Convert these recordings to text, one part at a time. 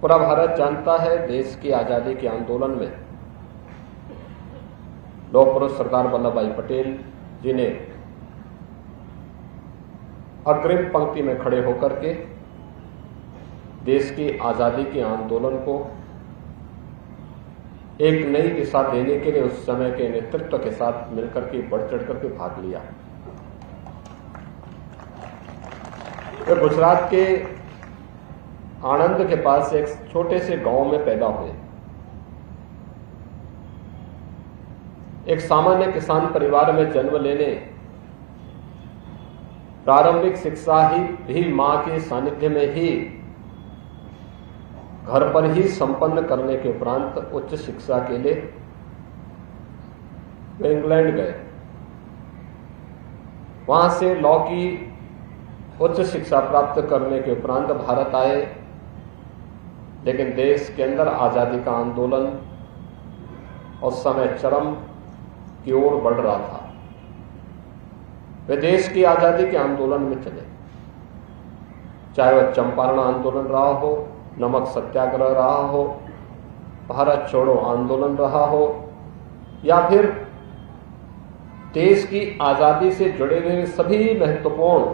पूरा भारत जानता है देश की आजादी के आंदोलन में लौह पुरुष सरदार वल्लभ भाई पटेल जी ने अग्रिम पंक्ति में खड़े होकर के देश की आजादी के आंदोलन को एक नई दिशा देने के लिए उस समय के नेतृत्व के साथ मिलकर के बढ़ चढ़कर के भाग लिया। वे गुजरात के आणंद के पास एक छोटे से गांव में पैदा हुए। एक सामान्य किसान परिवार में जन्म लेने, प्रारंभिक शिक्षा ही भी मां के सानिध्य में ही घर पर ही संपन्न करने के उपरांत उच्च शिक्षा के लिए वे इंग्लैंड गए। वहां से लॉ की उच्च शिक्षा प्राप्त करने के उपरांत भारत आए, लेकिन देश के अंदर आजादी का आंदोलन उस समय चरम की ओर बढ़ रहा था। वे देश की आजादी के आंदोलन में चले, चाहे वह चंपारण आंदोलन रहा हो, नमक सत्याग्रह रहा हो, भारत छोड़ो आंदोलन रहा हो, या फिर देश की आजादी से जुड़े हुए सभी महत्वपूर्ण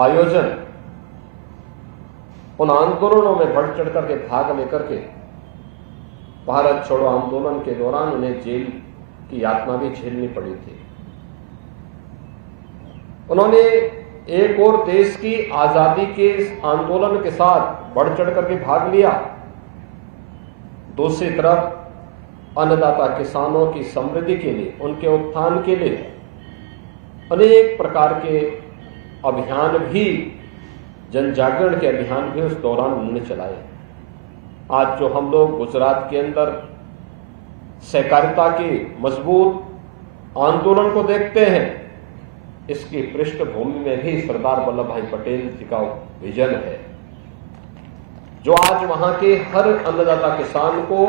आयोजन, उन आंदोलनों में बढ़ चढ़कर के भाग लेकर के भारत छोड़ो आंदोलन के दौरान उन्हें जेल की यातना भी झेलनी पड़ी थी। उन्होंने एक और देश की आजादी के आंदोलन के साथ बढ़ चढ़कर के भाग लिया, दूसरी तरफ अन्नदाता किसानों की समृद्धि के लिए, उनके उत्थान के लिए अनेक प्रकार के अभियान भी, जन जागरण के अभियान भी उस दौरान उन्होंने चलाए। आज जो हम लोग गुजरात के अंदर सहकारिता के मजबूत आंदोलन को देखते हैं, इसकी पृष्ठभूमि में भी सरदार वल्लभ भाई पटेल जी का विजन है, जो आज वहां के हर अन्नदाता किसान को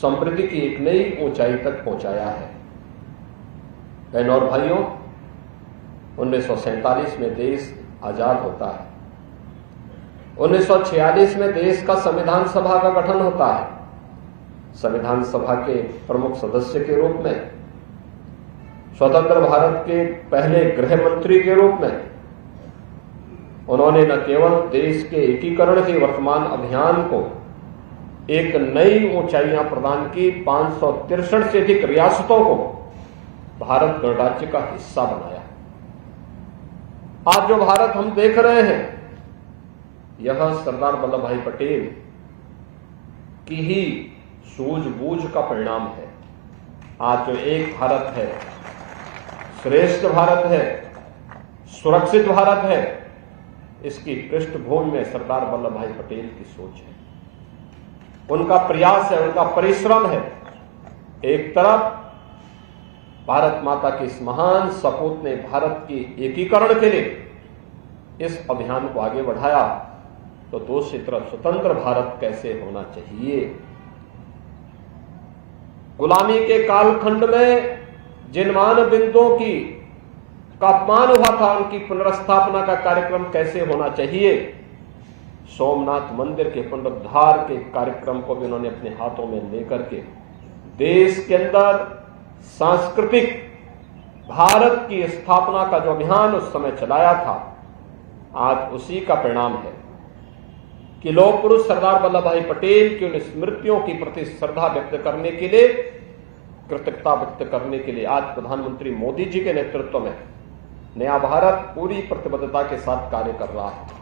समृद्धि की एक नई ऊंचाई तक पहुंचाया है। बहनों और भाइयों, 1947 में देश आजाद होता है। 1946 में देश का संविधान सभा का गठन होता है। संविधान सभा के प्रमुख सदस्य के रूप में, स्वतंत्र भारत के पहले गृह मंत्री के रूप में उन्होंने न केवल देश के एकीकरण के वर्तमान अभियान को एक नई ऊंचाइयां प्रदान की, 563 से अधिक रियासतों को भारत गणराज्य का हिस्सा बनाया। आज जो भारत हम देख रहे हैं, यह सरदार वल्लभ भाई पटेल की ही सूझबूझ का परिणाम है। आज जो एक भारत है, श्रेष्ठ भारत है, सुरक्षित भारत है, इसकी पृष्ठभूमि में सरदार वल्लभ भाई पटेल की सोच है, उनका प्रयास है, उनका परिश्रम है। एक तरफ भारत माता के इस महान सपूत ने भारत की एकीकरण के लिए इस अभियान को आगे बढ़ाया, तो दूसरी तरफ स्वतंत्र भारत कैसे होना चाहिए। गुलामी के कालखंड में जिन मान बिंदुओं का अपमान हुआ था, उनकी पुनर्स्थापना का कार्यक्रम कैसे होना चाहिए। सोमनाथ मंदिर के पुनरुद्धार के कार्यक्रम को भी उन्होंने अपने हाथों में लेकर के देश के अंदर सांस्कृतिक भारत की स्थापना का जो अभियान उस समय चलाया था, आज उसी का परिणाम है कि लौह पुरुष सरदार वल्लभ भाई पटेल की उन स्मृतियों की प्रति श्रद्धा व्यक्त करने के लिए, कृतज्ञता व्यक्त करने के लिए आज प्रधानमंत्री मोदी जी के नेतृत्व में नया भारत पूरी प्रतिबद्धता के साथ कार्य कर रहा है।